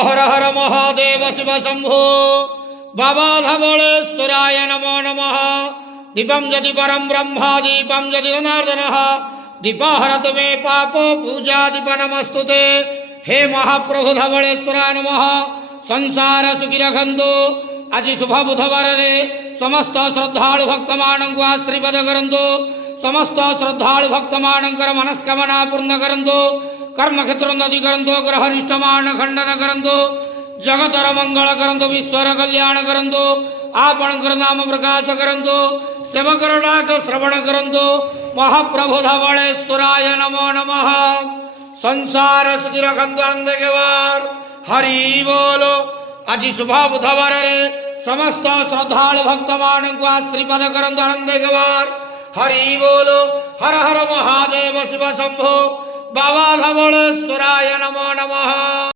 हर हर महादेव शिव शंभो बाबा धवलेश्वराय नमो नमः। दीपं यदि परं ब्रह्मा दीपं यदि जनार्दनः दीपहरतु मे पापो पूजा दीप नमस्तुते। हे महाप्रभु धवलेश्वराय नमः। संसार सुखी रखंतु। आज शुभ बुधवार रे समस्त श्रद्धालु भक्त मानक आशीर्वाद करंतु। समस्त श्रद्धालु भक्त मानकर मनस्कामना पूर्ण करंतु। कर्म क्षेत्र नदी करंतु। ग्रह निष्ठमान खंडन करंतु। जगतर मंगल करंतु। विश्वर कल्याण करंतु। आपणकर नाम प्रकाश करंतु। सेवकर डाक श्रवण करंतु। महाप्रभु धवलेश्वराय नमो नमः। संसार सुखी रखंतु आनंद के वार हरि बोलो। आज शुभ बुधवार रे समस्त श्रद्धालु भक्त मानक आशीर्वाद करंतु आनंद के वार हरि बोलो। हर हर महादेव शिव शंभो बाबा धवलेश्वराय नमो नमः।